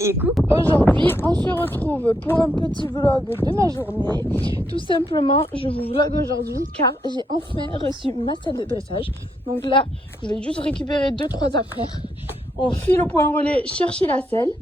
Et coucou. Aujourd'hui, on se retrouve pour un petit vlog de ma journée. Tout simplement, je vous vlog aujourd'hui car j'ai enfin reçu ma selle de dressage. Donc là, je vais juste récupérer 2-3 affaires. On file au point relais chercher la selle.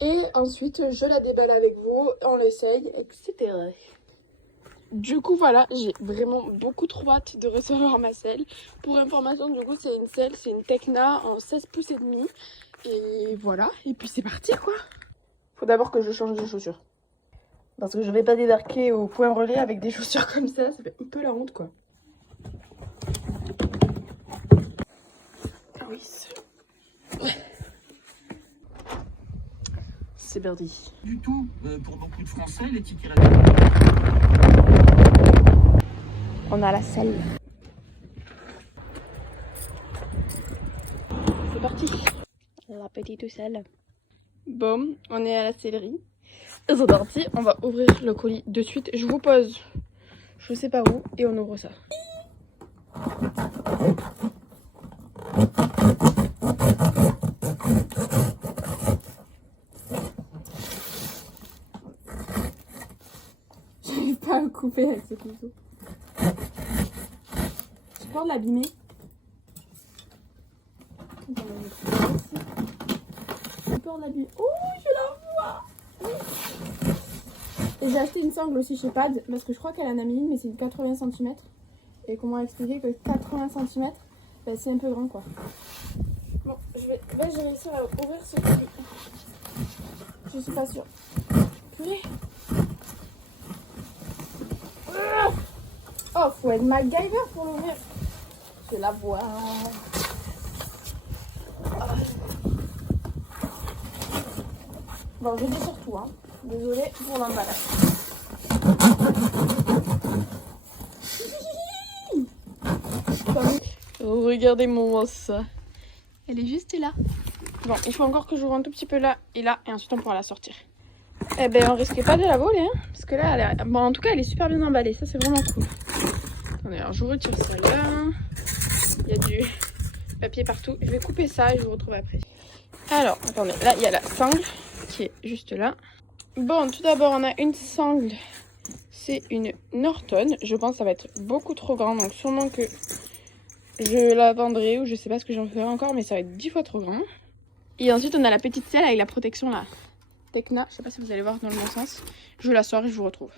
Et ensuite, je la déballe avec vous, on l'essaye, etc. Du coup, voilà, j'ai vraiment beaucoup trop hâte de recevoir ma selle. Pour information, du coup, c'est une selle, c'est une Tecna en 16 pouces et demi. Et voilà, et puis c'est parti quoi. Faut d'abord que je change de chaussures. Parce que je vais pas débarquer au point relais avec des chaussures comme ça fait un peu la honte quoi. Ah oui, c'est parti. Du tout, pour beaucoup de Français, les tickets On a la selle. C'est parti. La petite selle. Bon, on est à la sellerie. C'est parti, on va ouvrir le colis de suite. Je vous pose, je sais pas où, et on ouvre ça. J'arrive pas à le couper avec ce couteau. J'ai peur de l'abîmer. J'ai peur de l'abîmer. Oh, je la vois. Et j'ai acheté une sangle aussi chez Pad parce que je crois qu'elle en a mis une, mais c'est une 80 cm. Et comment expliquer que 80 cm, bah, c'est un peu grand quoi. Bon, je vais réussir à ouvrir ce colis. Je suis pas sûre. Purée. Oh, faut être MacGyver pour l'ouvrir. Je la vois. Bon, je dis surtout, hein. Désolée pour l'emballage. Regardez mon ça. Elle est juste là. Bon, il faut encore que j'ouvre un tout petit peu là et là, et ensuite on pourra la sortir. Eh ben, on risque pas de la voler, hein, parce que là, elle est... bon, en tout cas, elle est super bien emballée. Ça, c'est vraiment cool. Attendez, alors je retire ça là. Il y a du papier partout. Je vais couper ça et je vous retrouve après. Alors, attendez, là, il y a la sangle qui est juste là. Bon, tout d'abord, on a une sangle. C'est une Norton. Je pense que ça va être beaucoup trop grand, donc sûrement que je la vendrai ou je sais pas ce que j'en ferai encore, mais ça va être 10 fois trop grand. Et ensuite, on a la petite selle avec la protection là. Tecna, je sais pas si vous allez voir dans le bon sens. Je la sors et je vous retrouve.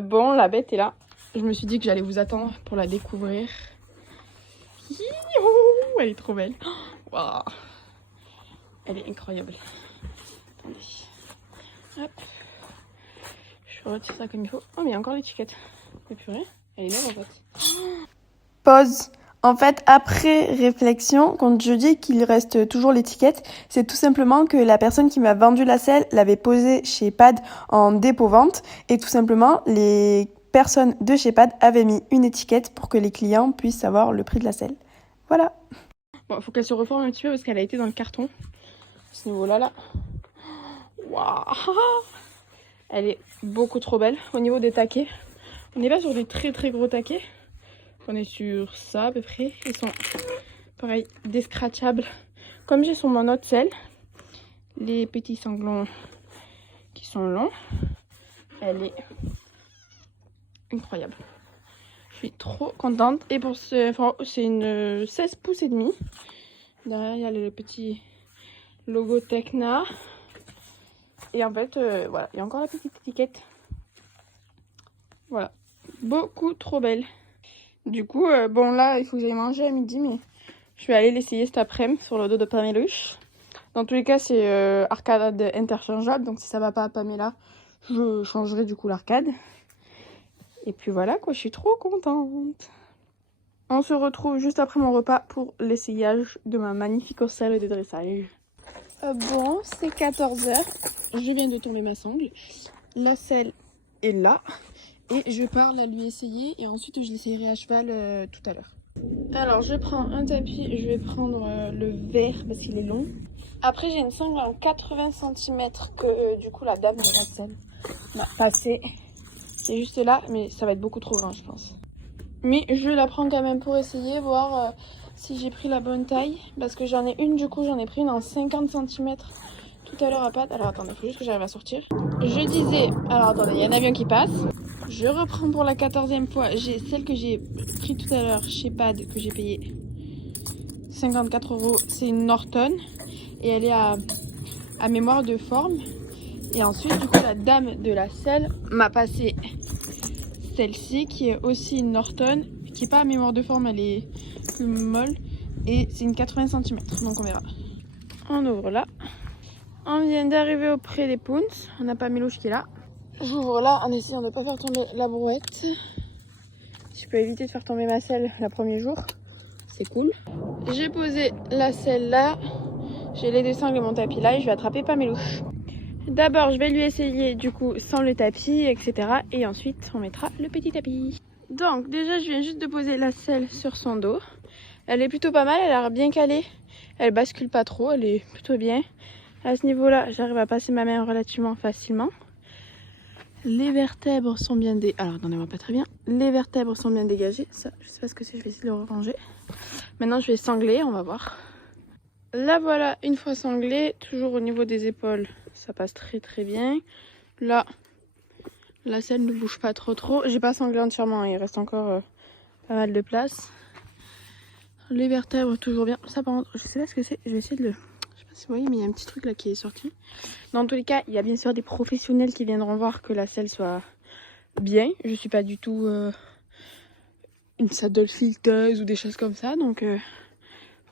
Bon, la bête est là. Je me suis dit que j'allais vous attendre pour la découvrir. Hihi, elle est trop belle. Waouh. Elle est incroyable. Attendez. Hop. Je retire ça comme il faut. Oh, mais il y a encore l'étiquette. Et purée, elle est là en fait. Pause. En fait, après réflexion, quand je dis qu'il reste toujours l'étiquette, c'est tout simplement que la personne qui m'a vendu la selle l'avait posée chez Pad en dépôt-vente et tout simplement, les personnes de chez Pad avaient mis une étiquette pour que les clients puissent savoir le prix de la selle. Voilà. Bon, il faut qu'elle se reforme un petit peu parce qu'elle a été dans le carton. À ce niveau-là, là. Waouh. Elle est beaucoup trop belle au niveau des taquets. On n'est pas sur des très très gros taquets. On est sur ça à peu près. Ils sont pareil, descratchables. Comme j'ai sur mon autre selle. Les petits sanglons qui sont longs. Elle est incroyable. Je suis trop contente. Et pour ce, c'est une 16 pouces et demi. Derrière, il y a le petit logo Tecna. Et en fait, voilà, il y a encore la petite étiquette. Voilà, beaucoup trop belle. Du coup, bon là, il faut que j'aille manger à midi, mais je vais aller l'essayer cet après-midi sur le dos de Pameluche. Dans tous les cas, c'est arcade interchangeable, donc si ça va pas à Pamela, je changerai du coup l'arcade. Et puis voilà quoi, je suis trop contente. On se retrouve juste après mon repas pour l'essayage de ma magnifique selle de dressage. Bon, c'est 14h. Je viens de tomber ma sangle. La selle est là. Et je pars la lui essayer et ensuite je l'essayerai à cheval tout à l'heure. Alors je prends un tapis, je vais prendre le vert parce qu'il est long. Après j'ai une sangle en 80 cm que du coup la dame de la selle m'a passé. C'est juste là mais ça va être beaucoup trop grand je pense. Mais je la prends quand même pour essayer, voir si j'ai pris la bonne taille. Parce que j'en ai une du coup, j'en ai pris une en 50 cm tout à l'heure à pâte. Alors attendez, il faut juste que j'arrive à sortir. Je disais, alors attendez, il y a un avion qui passe. Je reprends pour la 14e fois. J'ai celle que j'ai pris tout à l'heure chez Pad, que j'ai payé 54 €. C'est une Norton et elle est à mémoire de forme. Et ensuite, du coup, la dame de la selle m'a passé celle-ci qui est aussi une Norton, qui n'est pas à mémoire de forme, elle est plus molle. Et c'est une 80 cm, donc on verra. On ouvre là. On vient d'arriver auprès des Poons. On n'a pas Milouche qui est là. J'ouvre là en essayant de ne pas faire tomber la brouette. Si je peux éviter de faire tomber ma selle le premier jour, c'est cool. J'ai posé la selle là. J'ai les deux sangles et mon tapis là et je vais attraper Pamélouche. D'abord, je vais lui essayer du coup sans le tapis, etc. Et ensuite, on mettra le petit tapis. Donc déjà, je viens juste de poser la selle sur son dos. Elle est plutôt pas mal, elle a l'air bien calée. Elle bascule pas trop, elle est plutôt bien. À ce niveau-là, j'arrive à passer ma main relativement facilement. Les vertèbres sont bien Alors attendez-moi pas très bien. Les vertèbres sont bien dégagées. Ça, je sais pas ce que c'est, je vais essayer de le ranger. Maintenant, je vais sangler, on va voir. Là voilà, une fois sanglé, toujours au niveau des épaules, ça passe très très bien. Là, la selle ne bouge pas trop. J'ai pas sanglé entièrement, il reste encore pas mal de place. Les vertèbres toujours bien. Ça par contre, je sais pas ce que c'est, je vais essayer de le... Je sais pas si vous voyez, mais il y a un petit truc là qui est sorti. Dans tous les cas, il y a bien sûr des professionnels qui viendront voir que la selle soit bien. Je suis pas du tout une saddle fileteuse ou des choses comme ça, donc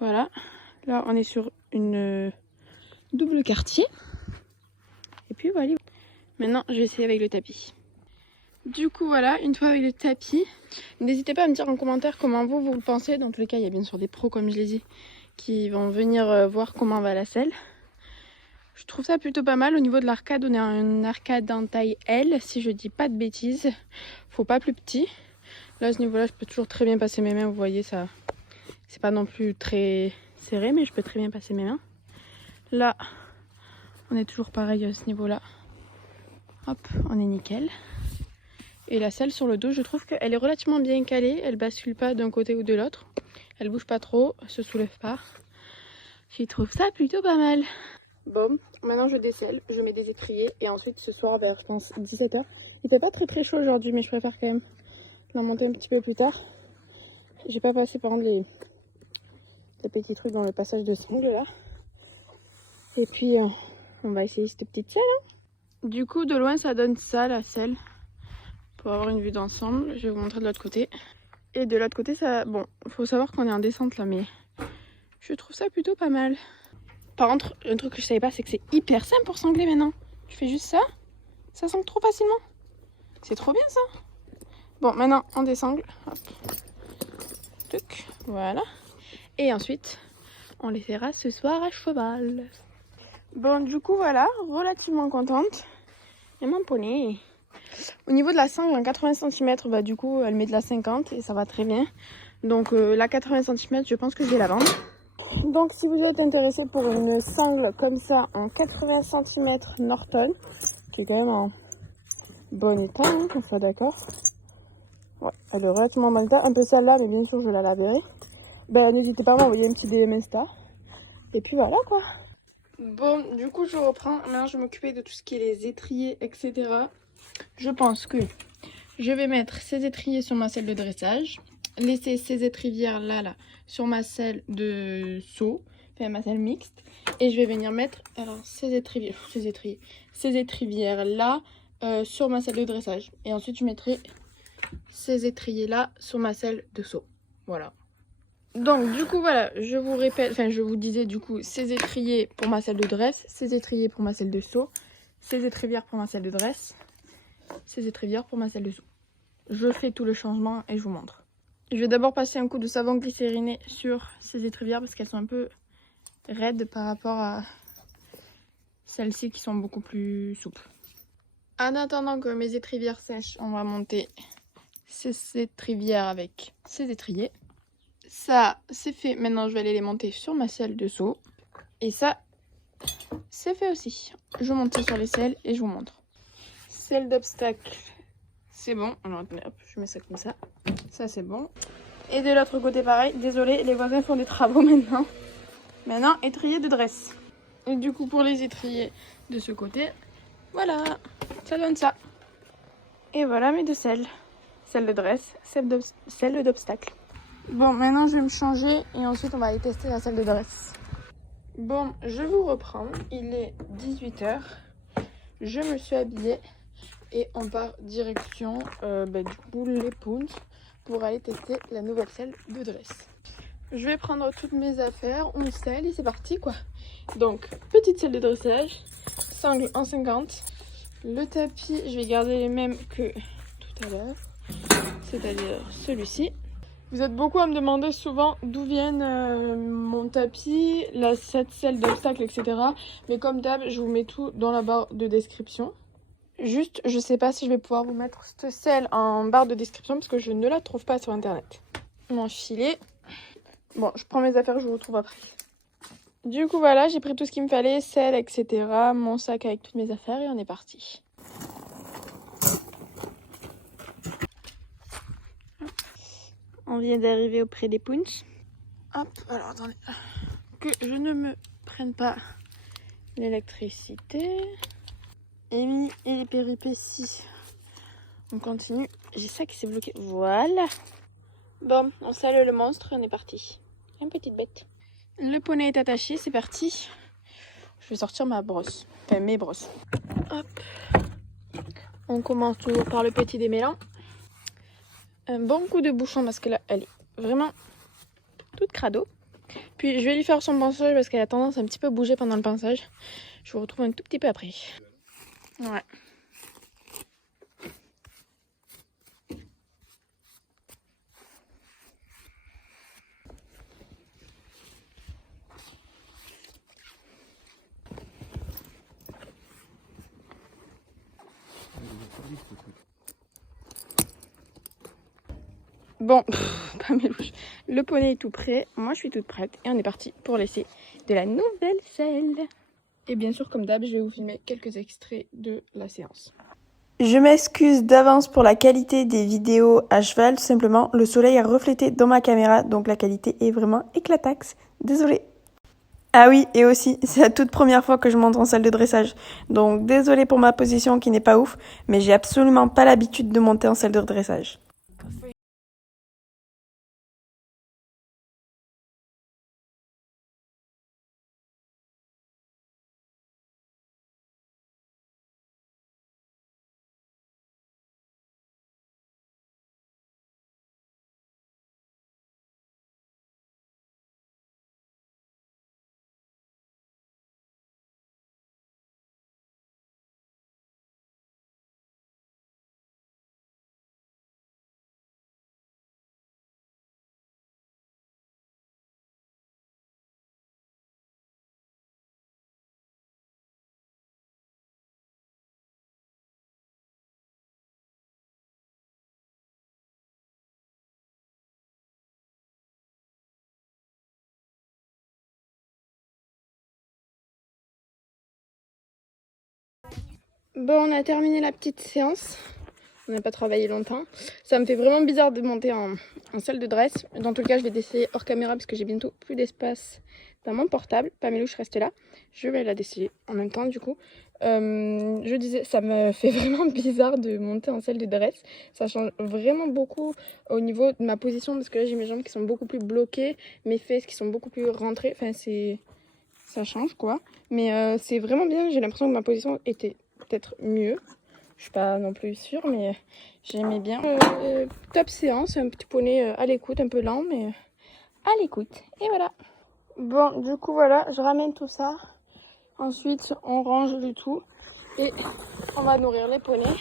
voilà. Là, on est sur une double quartier. Et puis voilà. Maintenant, je vais essayer avec le tapis. Du coup, voilà, une fois avec le tapis, n'hésitez pas à me dire en commentaire comment vous le pensez. Dans tous les cas, il y a bien sûr des pros, comme je l'ai dit, qui vont venir voir comment va la selle. Je trouve ça plutôt pas mal. Au niveau de l'arcade, on est en une arcade en taille L, si je dis pas de bêtises. Faut pas plus petit. Là, à ce niveau-là, je peux toujours très bien passer mes mains. Vous voyez, ça, c'est pas non plus très serré, mais je peux très bien passer mes mains. Là, on est toujours pareil à ce niveau-là. Hop, on est nickel. Et la selle sur le dos, je trouve qu'elle est relativement bien calée. Elle bascule pas d'un côté ou de l'autre. Elle bouge pas trop, se soulève pas. Je trouve ça plutôt pas mal. Bon, maintenant je décèle, je mets des étriers. Et ensuite, ce soir, vers je pense 17 h. Il fait pas très très chaud aujourd'hui, mais je préfère quand même la monter un petit peu plus tard. J'ai pas passé par exemple les petits trucs dans le passage de sangle là. Et puis on va essayer cette petite selle. Du coup, de loin, ça donne ça, la selle. Pour avoir une vue d'ensemble, je vais vous montrer de l'autre côté. Et de l'autre côté, ça... Bon, faut savoir qu'on est en descente là, mais je trouve ça plutôt pas mal. Par contre, un truc que je savais pas, c'est que c'est hyper simple pour sangler maintenant. Tu fais juste ça, ça sangle trop facilement. C'est trop bien ça. Bon, maintenant, on désangle. Hop. Tuc, voilà. Et ensuite, on les fera ce soir à cheval. Bon, du coup, voilà, relativement contente. Et mon poney. Au niveau de la sangle, en 80 cm, bah, du coup, elle met de la 50 et ça va très bien. Donc, la 80 cm, je pense que je vais la vendre. Donc, si vous êtes intéressé pour une sangle comme ça, en 80 cm Norton, qui est quand même en bon état, hein, qu'on soit d'accord. Ouais, elle est relativement en bon état. Un peu celle-là, mais bien sûr, je la laverai. Ben, n'hésitez pas à m'envoyer un petit DM Insta. Et puis voilà, quoi. Bon, du coup, je reprends. Maintenant, je vais m'occuper de tout ce qui est les étriers, etc. Je pense que je vais mettre ces étriers sur ma selle de dressage. Laisser ces étrivières là sur ma selle de saut. Enfin, ma selle mixte. Et je vais venir mettre alors ces étrivières là sur ma selle de dressage. Et ensuite, je mettrai ces étriers là sur ma selle de saut. Voilà. Donc du coup voilà, je vous répète, enfin je vous disais du coup ces étriers pour ma selle de dresse, ces étriers pour ma selle de saut, ces étrivières pour ma selle de dresse, ces étrivières pour ma selle de saut. Je fais tout le changement et je vous montre. Je vais d'abord passer un coup de savon glycériné sur ces étrivières parce qu'elles sont un peu raides par rapport à celles-ci qui sont beaucoup plus souples. En attendant que mes étrivières sèchent, on va monter ces étrivières avec ces étriers. Ça, c'est fait. Maintenant, je vais aller les monter sur ma selle de saut. Et ça, c'est fait aussi. Je monte ça sur les selles et je vous montre. Selle d'obstacle, c'est bon. Alors, attendez, hop, je mets ça comme ça. Ça, c'est bon. Et de l'autre côté, pareil. Désolée, les voisins font des travaux maintenant. Maintenant, étrier de dresse. Et du coup, pour les étriers de ce côté, voilà, ça donne ça. Et voilà mes deux selles. Celle de dress, celle d'obstacle. Bon, maintenant je vais me changer et ensuite on va aller tester la salle de dress. Bon, je vous reprends. Il est 18h. Je me suis habillée et on part direction du coup les Pounds pour aller tester la nouvelle salle de dress. Je vais prendre toutes mes affaires, 11 selles et c'est parti quoi. Donc, petite selle de dressage, sangle en 50. Le tapis, je vais garder les mêmes que tout à l'heure, c'est-à-dire celui-ci. Vous êtes beaucoup à me demander souvent d'où viennent mon tapis, cette selle d'obstacle, etc. Mais comme d'hab, je vous mets tout dans la barre de description. Juste, je sais pas si je vais pouvoir vous mettre cette selle en barre de description parce que je ne la trouve pas sur internet. Mon filet. Bon, je prends mes affaires, je vous retrouve après. Du coup, voilà, j'ai pris tout ce qu'il me fallait, selle, etc. Mon sac avec toutes mes affaires et on est parti. On vient d'arriver auprès des Pounds. Hop, alors attendez. Que je ne me prenne pas l'électricité. Amy et les péripéties. On continue. J'ai ça qui s'est bloqué. Voilà. Bon, on salue le monstre et on est parti. Une petite bête. Le poney est attaché, c'est parti. Je vais sortir ma brosse. Enfin, mes brosses. Hop. On commence toujours par le petit démêlant. Un bon coup de bouchon parce que là, elle est vraiment toute crado. Puis je vais lui faire son pinçage parce qu'elle a tendance à un petit peu bouger pendant le pinçage. Je vous retrouve un tout petit peu après. Ouais. Bon, pas mes louches. Le poney est tout prêt, moi je suis toute prête et on est parti pour l'essai de la nouvelle selle. Et bien sûr, comme d'hab, je vais vous filmer quelques extraits de la séance. Je m'excuse d'avance pour la qualité des vidéos à cheval, tout simplement le soleil a reflété dans ma caméra, donc la qualité est vraiment éclataxe. Désolée. Ah oui, et aussi, c'est la toute première fois que je monte en salle de dressage. Donc désolée pour ma position qui n'est pas ouf, mais j'ai absolument pas l'habitude de monter en salle de dressage. Bon, on a terminé la petite séance. On n'a pas travaillé longtemps. Ça me fait vraiment bizarre de monter en salle de dress. Dans tout le cas, je vais déceler hors caméra parce que j'ai bientôt plus d'espace dans mon portable. Pamélouche reste là. Je vais la déceler en même temps du coup. Je disais, ça me fait vraiment bizarre de monter en salle de dress. Ça change vraiment beaucoup au niveau de ma position parce que là, j'ai mes jambes qui sont beaucoup plus bloquées, mes fesses qui sont beaucoup plus rentrées. Enfin, ça change quoi. Mais c'est vraiment bien. J'ai l'impression que ma position était peut-être mieux. Je suis pas non plus sûre, mais j'aimais bien. Top séance, un petit poney à l'écoute, un peu lent, mais à l'écoute. Et voilà. Bon, du coup, voilà, je ramène tout ça. Ensuite, on range le tout et on va nourrir les poneys.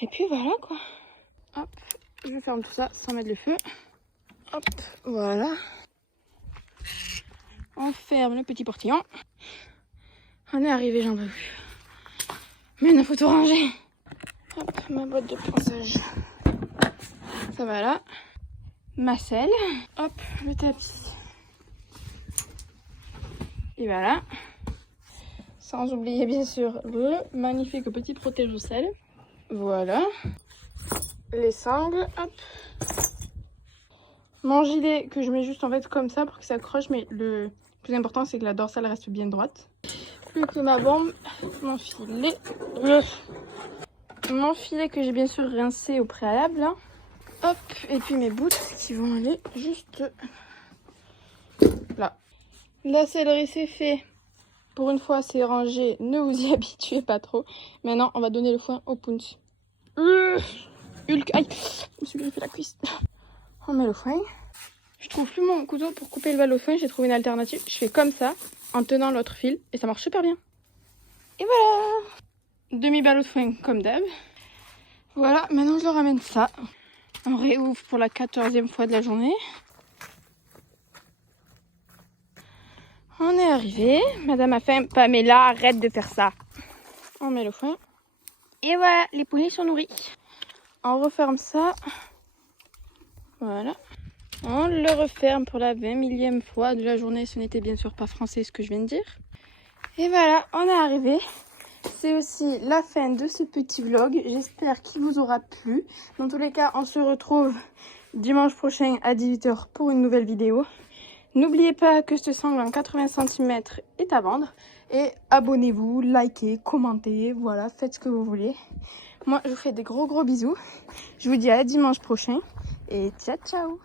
Et puis voilà quoi. Hop, je ferme tout ça sans mettre le feu. Hop, voilà. On ferme le petit portillon. On est arrivé, j'en peux plus. Mais il faut tout ranger. Hop, ma boîte de pinçage. Ça va là. Ma selle. Hop, le tapis. Et voilà. Sans oublier bien sûr le magnifique petit protège-selle. Voilà. Les sangles. Hop. Mon gilet que je mets juste en fait comme ça pour que ça accroche. Mais le Le plus important, c'est que la dorsale reste bien droite. Plus que ma bombe, mon filet. Mon filet que j'ai bien sûr rincé au préalable. Là. Hop, et puis mes boots qui vont aller juste là. La céleri, c'est fait. Pour une fois, c'est rangé. Ne vous y habituez pas trop. Maintenant, on va donner le foin au punch. Hulk, aïe, je me suis griffé la cuisse. On met le foin. Je trouve plus mon couteau pour couper le bal au foin. J'ai trouvé une alternative. Je fais comme ça, en tenant l'autre fil. Et ça marche super bien. Et voilà. Demi-ballot de foin comme d'hab. Voilà, maintenant je leur ramène ça. On réouvre pour la 14e fois de la journée. On est arrivé. Madame a faim. Pamela, arrête de faire ça. On met le foin. Et voilà, les poulets sont nourris. On referme ça. Voilà. On le referme pour la 20 millième fois de la journée. Ce n'était bien sûr pas français ce que je viens de dire. Et voilà, on est arrivé. C'est aussi la fin de ce petit vlog. J'espère qu'il vous aura plu. Dans tous les cas, on se retrouve dimanche prochain à 18 h pour une nouvelle vidéo. N'oubliez pas que ce sangle en 80 cm est à vendre. Et abonnez-vous, likez, commentez, voilà, faites ce que vous voulez. Moi, je vous fais des gros bisous. Je vous dis à dimanche prochain et ciao ciao.